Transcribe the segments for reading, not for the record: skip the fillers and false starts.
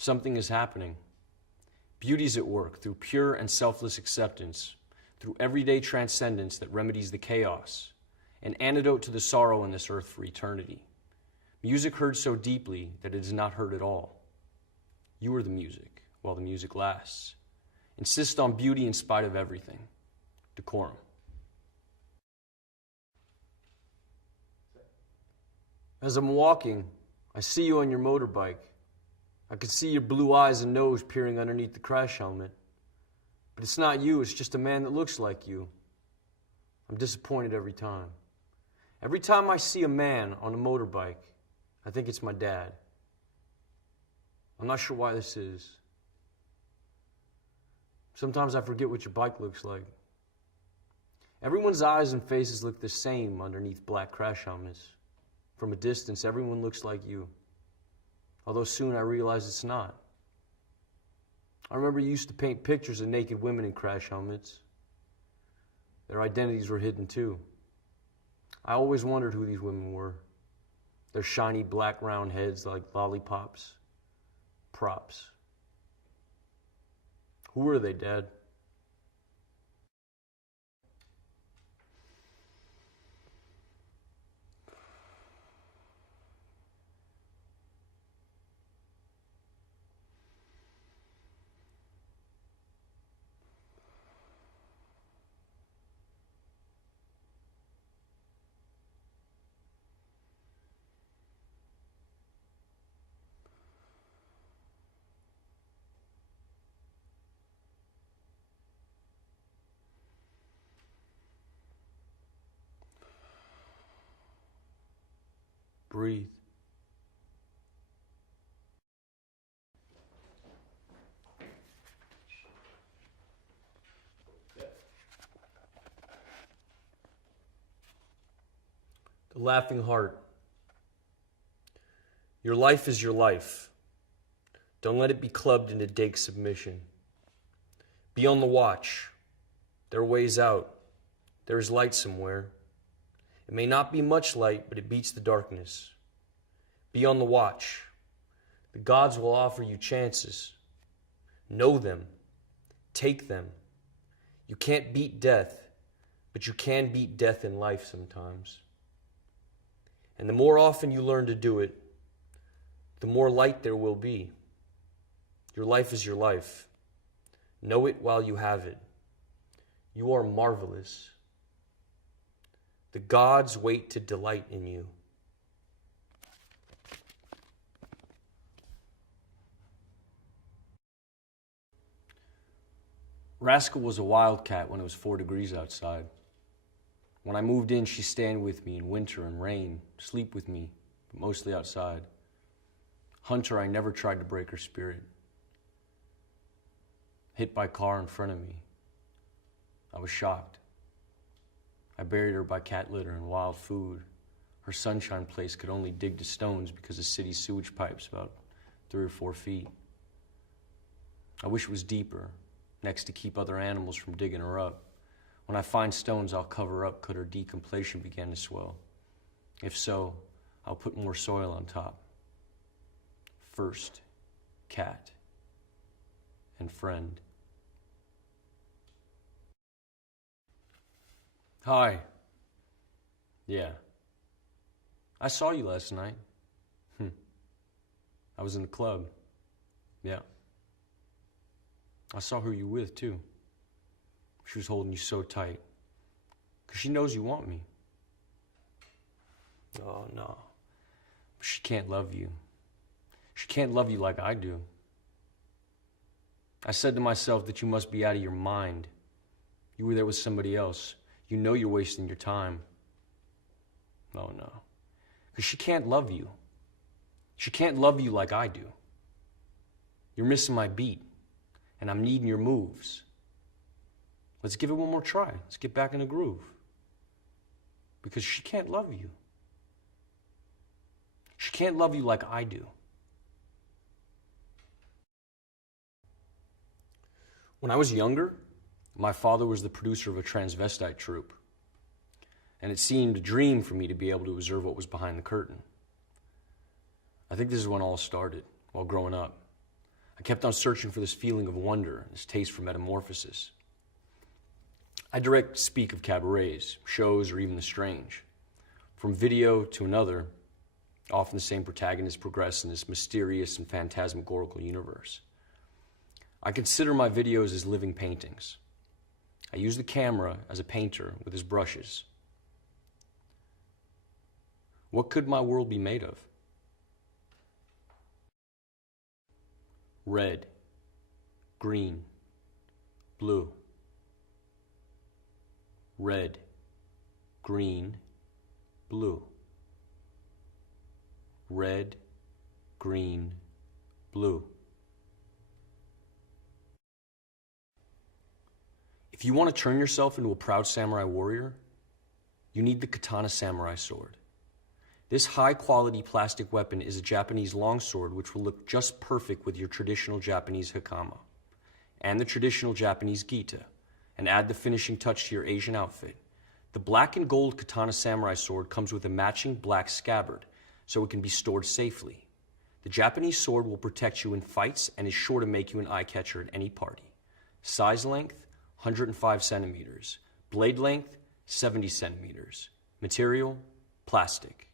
Something is happening. Beauty's at work through pure and selfless acceptance, through everyday transcendence that remedies the chaos, an antidote to the sorrow on this earth for eternity. Music heard so deeply that it is not heard at all. You are the music, while the music lasts. Insist on beauty in spite of everything. Decorum. As I'm walking, I see you on your motorbike. I can see your blue eyes and nose peering underneath the crash helmet. But it's not you, it's just a man that looks like you. I'm disappointed every time. Every time I see a man on a motorbike, I think it's my dad. I'm not sure why this is. Sometimes I forget what your bike looks like. Everyone's eyes and faces look the same underneath black crash helmets. From a distance, everyone looks like you. Although soon I realize it's not. I remember you used to paint pictures of naked women in crash helmets. Their identities were hidden too. I always wondered who these women were. Their shiny black round heads like lollipops. Props. Who were they, Dad? Breathe. The Laughing Heart. Your life is your life. Don't let it be clubbed into dake submission. Be on the watch. There are ways out. There is light somewhere. It may not be much light, but it beats the darkness. Be on the watch. The gods will offer you chances. Know them. Take them. You can't beat death, but you can beat death in life sometimes. And the more often you learn to do it, the more light there will be. Your life is your life. Know it while you have it. You are marvelous. The gods wait to delight in you. Rascal was a wildcat when it was 4 degrees outside. When I moved in, she stayed with me in winter and rain, sleep with me, but mostly outside. Hunter, I never tried to break her spirit. Hit by car in front of me. I was shocked. I buried her by cat litter and wild food. Her sunshine place could only dig to stones because the city's sewage pipe's about 3 or 4 feet. I wish it was deeper, next to keep other animals from digging her up. When I find stones, I'll cover up could her decomposition begin to swell. If so, I'll put more soil on top. First, cat and friend. Hi. Yeah. I saw you last night. I was in the club. Yeah. I saw who you were with, too. She was holding you so tight. 'Cause she knows you want me. Oh, no. But she can't love you. She can't love you like I do. I said to myself that you must be out of your mind. You were there with somebody else. You know you're wasting your time. Oh, no. 'Cause she can't love you. She can't love you like I do. You're missing my beat, and I'm needing your moves. Let's give it one more try. Let's get back in the groove. Because she can't love you. She can't love you like I do. When I was younger, my father was the producer of a transvestite troupe. And it seemed a dream for me to be able to observe what was behind the curtain. I think this is when all started, while growing up. I kept on searching for this feeling of wonder, this taste for metamorphosis. I direct speak of cabarets, shows, or even the strange. From video to another, often the same protagonists progress in this mysterious and phantasmagorical universe. I consider my videos as living paintings. I use the camera as a painter with his brushes. What could my world be made of? Red, green, blue. Red, green, blue. Red, green, blue. If you want to turn yourself into a proud samurai warrior, you need the katana samurai sword. This high-quality plastic weapon is a Japanese longsword which will look just perfect with your traditional Japanese hakama and the traditional Japanese gita, and add the finishing touch to your Asian outfit. The black and gold katana samurai sword comes with a matching black scabbard, so it can be stored safely. The Japanese sword will protect you in fights and is sure to make you an eye-catcher at any party. Size length, 105 centimeters. Blade length, 70 centimeters. Material, plastic.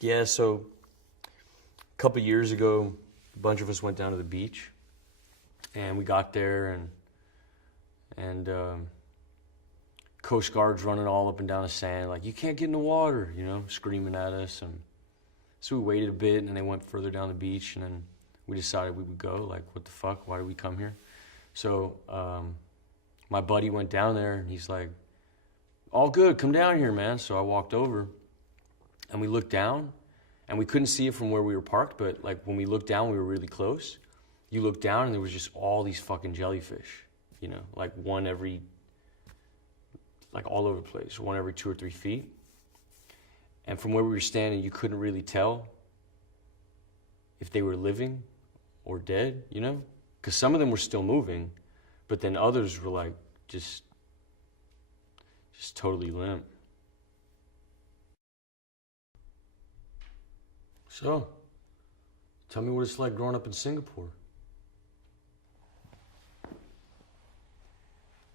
Yeah, so a couple years ago, a bunch of us went down to the beach, and we got there, and Coast Guard's running all up and down the sand, like, you can't get in the water, you know, screaming at us. And so we waited a bit, and then they went further down the beach, and then we decided we would go. Like, what the fuck? Why did we come here? So my buddy went down there, and he's like, all good, come down here, man. So I walked over, and we looked down, and we couldn't see it from where we were parked, but like when we looked down, we were really close. You looked down, and there was just all these fucking jellyfish, you know, like one every, like all over the place, one every 2 or 3 feet. And from where we were standing, you couldn't really tell if they were living or dead, you know? Because some of them were still moving, but then others were like just totally limp. So, tell me what it's like growing up in Singapore.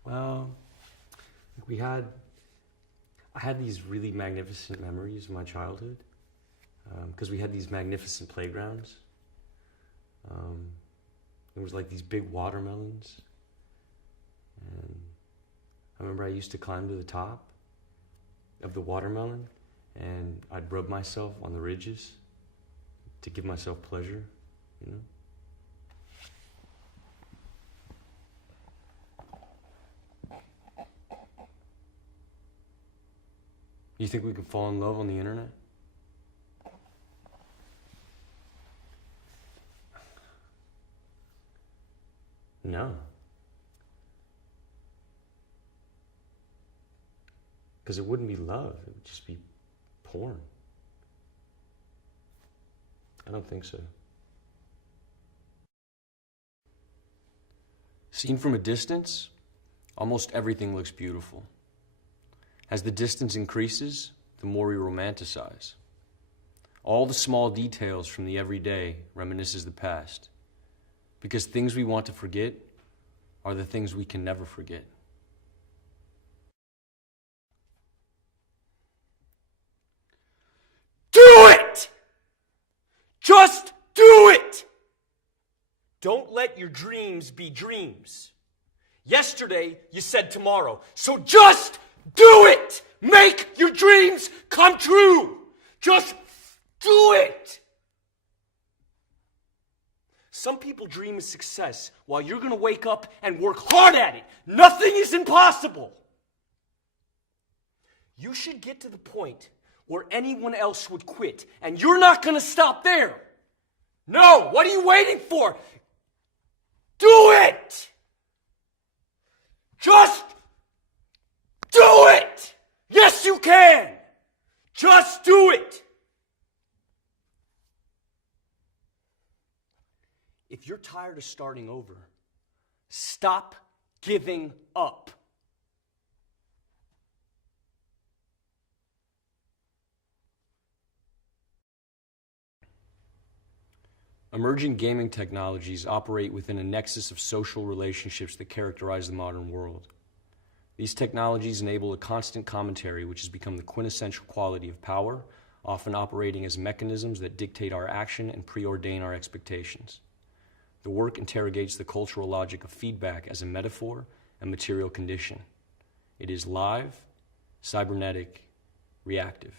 Well, I had these really magnificent memories of my childhood, because we had these magnificent playgrounds. There was like these big watermelons, and I remember I used to climb to the top of the watermelon, and I'd rub myself on the ridges to give myself pleasure, you know? You think we can fall in love on the internet? No. Because it wouldn't be love, it would just be porn. I don't think so. Seen from a distance, almost everything looks beautiful. As the distance increases, the more we romanticize. All the small details from the everyday reminisces the past, because things we want to forget are the things we can never forget. Do it! Just do it! Don't let your dreams be dreams. Yesterday, you said tomorrow, so just do it! Make your dreams come true! Just do it! Some people dream of success while you're gonna wake up and work hard at it. Nothing is impossible. You should get to the point where anyone else would quit, and you're not gonna stop there. No, what are you waiting for? Do it! Just do it! Yes, you can! Just do it! If you're tired of starting over, stop giving up. Emerging gaming technologies operate within a nexus of social relationships that characterize the modern world. These technologies enable a constant commentary which has become the quintessential quality of power, often operating as mechanisms that dictate our action and preordain our expectations. The work interrogates the cultural logic of feedback as a metaphor and material condition. It is live, cybernetic, reactive.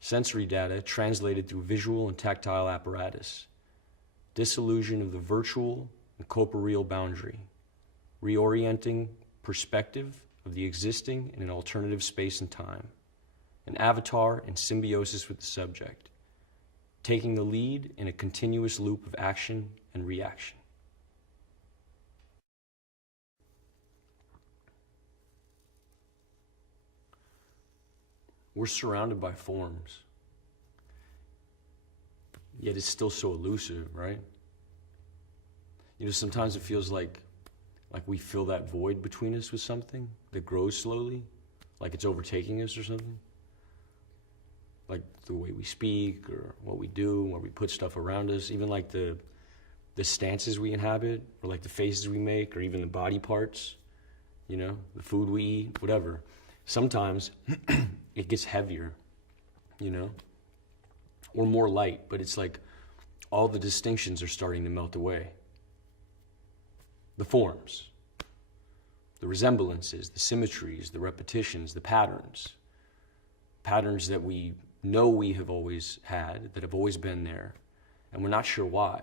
Sensory data translated through visual and tactile apparatus. Disillusion of the virtual and corporeal boundary. Reorienting perspective of the existing in an alternative space and time. An avatar in symbiosis with the subject. Taking the lead in a continuous loop of action and reaction. We're surrounded by forms, yet it's still so elusive, right? You know, sometimes it feels like we fill that void between us with something that grows slowly, like it's overtaking us or something. Like the way we speak or what we do, where we put stuff around us, even like the stances we inhabit, or like the faces we make, or even the body parts, you know, the food we eat, whatever. Sometimes it gets heavier, you know, or more light, but it's like all the distinctions are starting to melt away. The forms, the resemblances, the symmetries, the repetitions, the patterns that we know we have always had, that have always been there, and we're not sure why.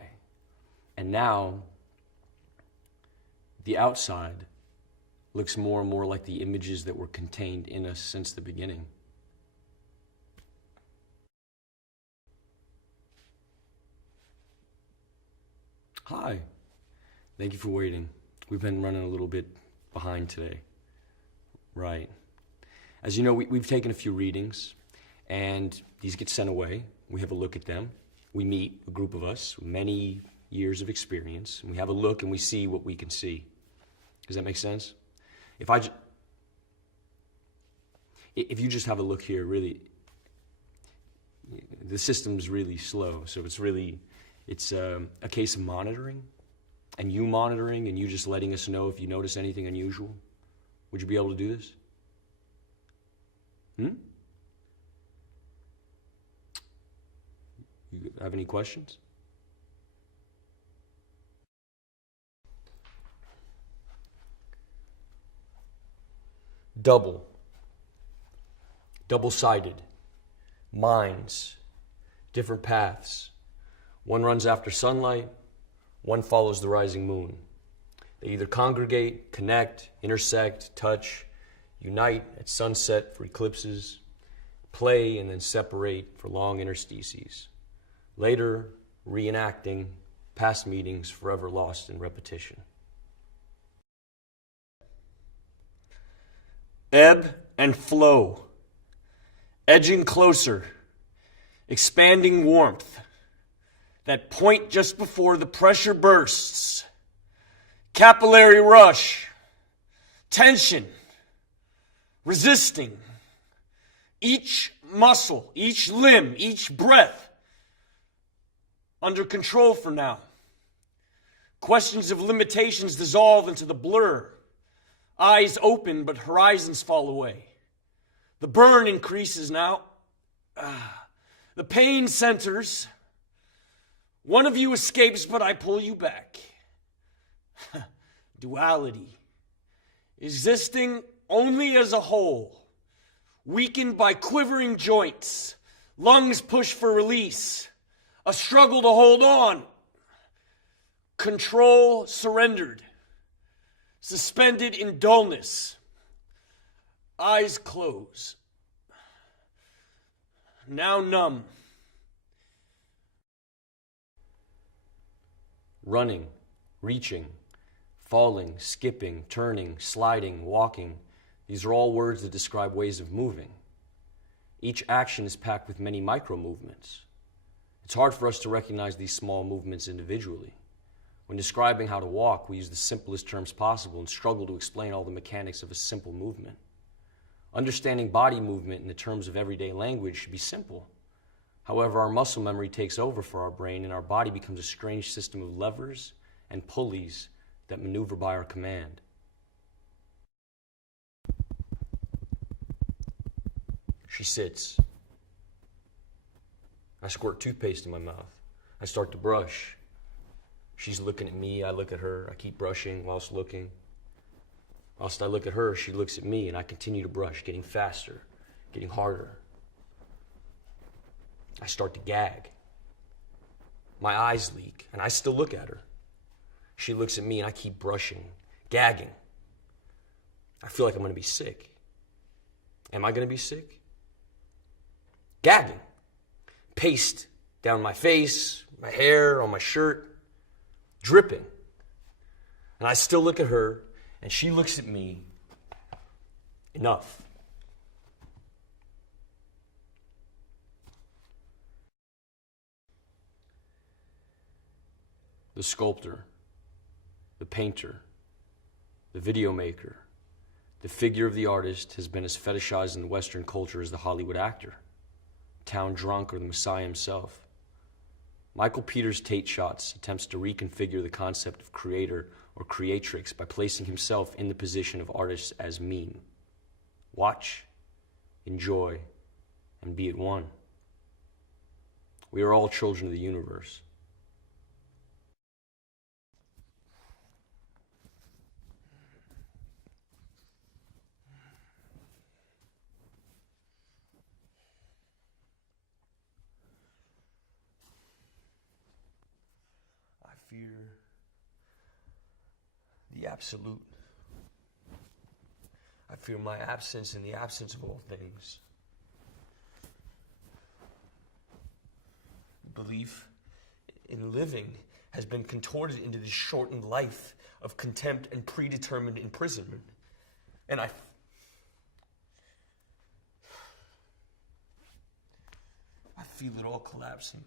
And now, the outside looks more and more like the images that were contained in us since the beginning. Hi. Thank you for waiting. We've been running a little bit behind today. Right. As you know, we've taken a few readings, and these get sent away. We have a look at them. We meet, a group of us, with many years of experience, and we have a look and we see what we can see. Does that make sense? If you just have a look here, really, the system's really slow, so it's a case of monitoring, and you monitoring, and you just letting us know if you notice anything unusual. Would you be able to do this? You have any questions? Double-sided, minds, different paths. One runs after sunlight, one follows the rising moon. They either congregate, connect, intersect, touch, unite at sunset for eclipses, play and then separate for long interstices. Later, reenacting past meetings forever lost in repetition. Ebb and flow, edging closer, expanding warmth, that point just before the pressure bursts, capillary rush, tension, resisting, each muscle, each limb, each breath under control for now. Questions of limitations dissolve into the blur. Eyes open, but horizons fall away. The burn increases now. The pain centers. One of you escapes, but I pull you back. Duality. Existing only as a whole. Weakened by quivering joints. Lungs push for release. A struggle to hold on. Control surrendered. Suspended in dullness. Eyes close. Now numb. Running, reaching, falling, skipping, turning, sliding, walking. These are all words that describe ways of moving. Each action is packed with many micro movements. It's hard for us to recognize these small movements individually. When describing how to walk, we use the simplest terms possible and struggle to explain all the mechanics of a simple movement. Understanding body movement in the terms of everyday language should be simple. However, our muscle memory takes over for our brain, and our body becomes a strange system of levers and pulleys that maneuver by our command. She sits. I squirt toothpaste in my mouth. I start to brush. She's looking at me, I look at her. I keep brushing whilst looking. Whilst I look at her, she looks at me, and I continue to brush, getting faster, getting harder. I start to gag. My eyes leak, and I still look at her. She looks at me, and I keep brushing, gagging. I feel like I'm going to be sick. Am I going to be sick? Gagging. Paste down my face, my hair, on my shirt, dripping. And I still look at her, and she looks at me. Enough. The sculptor, the painter, the video maker, the figure of the artist has been as fetishized in Western culture as the Hollywood actor, town drunk, or the Messiah himself. Michael Peters' Tate Shots attempts to reconfigure the concept of creator or creatrix by placing himself in the position of artist as meme. Watch, enjoy, and be at one. We are all children of the universe. I fear the absolute. I fear my absence in the absence of all things. Belief in living has been contorted into this shortened life of contempt and predetermined imprisonment. And I feel it all collapsing.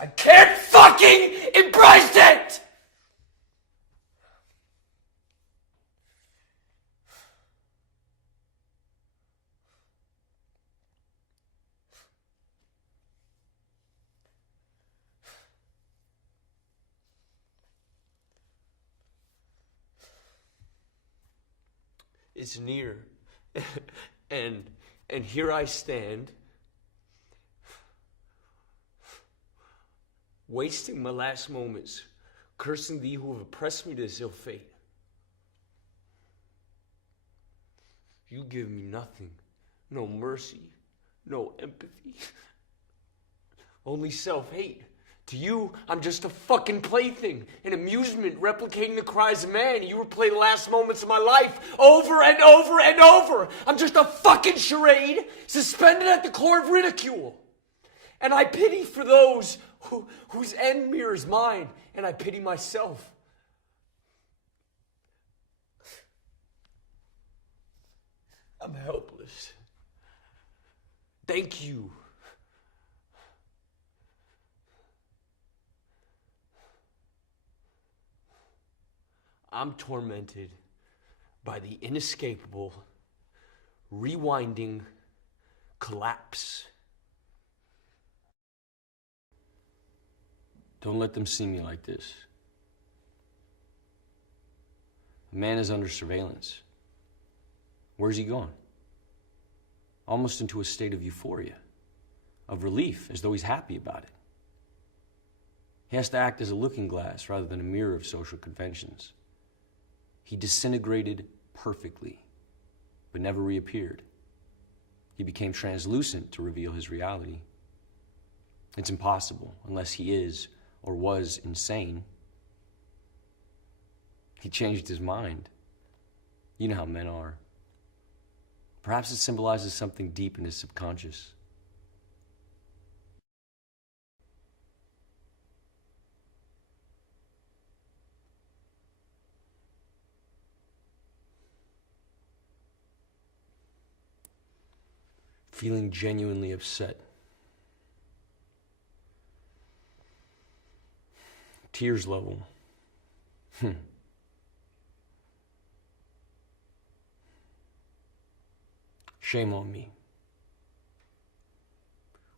I can't fucking embrace it! It's near. and here I stand, wasting my last moments, cursing thee who have oppressed me to this ill fate. You give me nothing, no mercy, no empathy, only self-hate. To you, I'm just a fucking plaything, an amusement replicating the cries of man. You replay the last moments of my life over and over and over. I'm just a fucking charade suspended at the core of ridicule. And I pity for those whose end mirrors mine, and I pity myself. I'm helpless. Thank you. I'm tormented by the inescapable, rewinding collapse. Don't let them see me like this. A man is under surveillance. Where's he going? Almost into a state of euphoria, of relief, as though he's happy about it. He has to act as a looking glass rather than a mirror of social conventions. He disintegrated perfectly, but never reappeared. He became translucent to reveal his reality. It's impossible unless he is or was insane. He changed his mind. You know how men are. Perhaps it symbolizes something deep in his subconscious. Feeling genuinely upset. Tears level. Shame on me.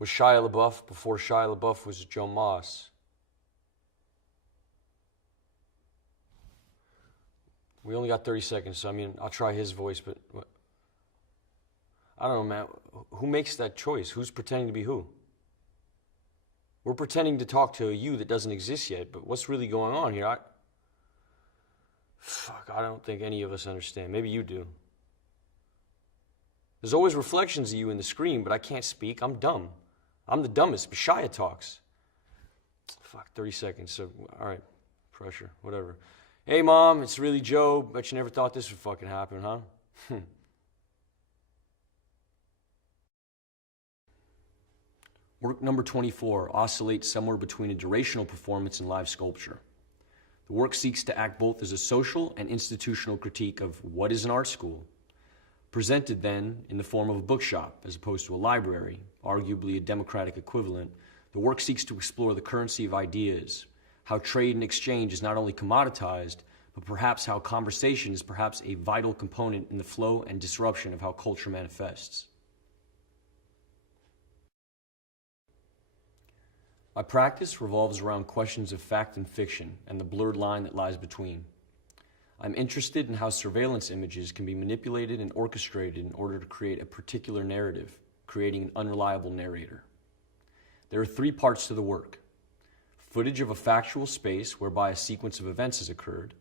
Was Shia LaBeouf before Shia LaBeouf was Joe Moss. We only got 30 seconds, so I mean, I'll try his voice, but I don't know, man. Who makes that choice? Who's pretending to be who? We're pretending to talk to a you that doesn't exist yet, but what's really going on here? I don't think any of us understand. Maybe you do. There's always reflections of you in the screen, but I can't speak. I'm dumb. I'm the dumbest, but Shia talks. 30 seconds, so, all right, pressure, whatever. Hey, Mom, it's really Joe. Bet you never thought this would fucking happen, huh? Work number 24 oscillates somewhere between a durational performance and live sculpture. The work seeks to act both as a social and institutional critique of what is an art school, presented then in the form of a bookshop as opposed to a library, arguably a democratic equivalent. The work seeks to explore the currency of ideas, how trade and exchange is not only commoditized, but perhaps how conversation is perhaps a vital component in the flow and disruption of how culture manifests. My practice revolves around questions of fact and fiction and the blurred line that lies between. I'm interested in how surveillance images can be manipulated and orchestrated in order to create a particular narrative, creating an unreliable narrator. There are 3 parts to the work: footage of a factual space whereby a sequence of events has occurred,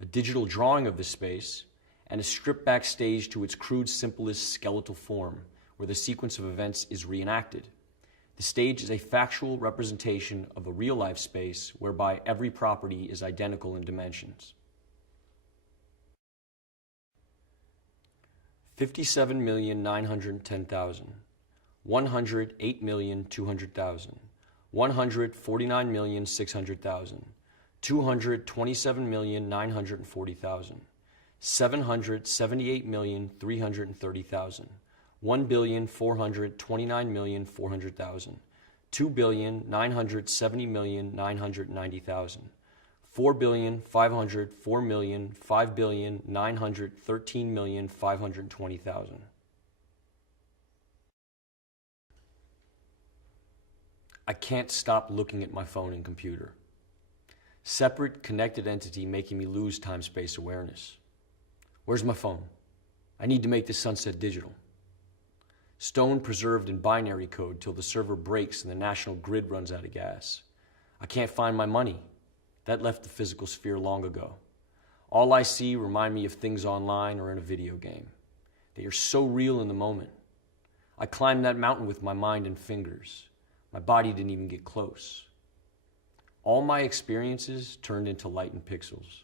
a digital drawing of the space, and a stripped back stage to its crude, simplest skeletal form, where the sequence of events is reenacted. The stage is a factual representation of a real-life space whereby every property is identical in dimensions. 57,910,000, 108,200,000, 149,600,000, 227,940,000, 778,330,000, 1,429,400,000, 2,970,990,000, 4,504,000,000, 5,913,520,000. I can't stop looking at my phone and computer. Separate, connected entity making me lose time-space awareness. Where's my phone? I need to make this sunset digital. Stone preserved in binary code till the server breaks and the national grid runs out of gas. I can't find my money. That left the physical sphere long ago. All I see remind me of things online or in a video game. They are so real in the moment. I climbed that mountain with my mind and fingers. My body didn't even get close. All my experiences turned into light and pixels.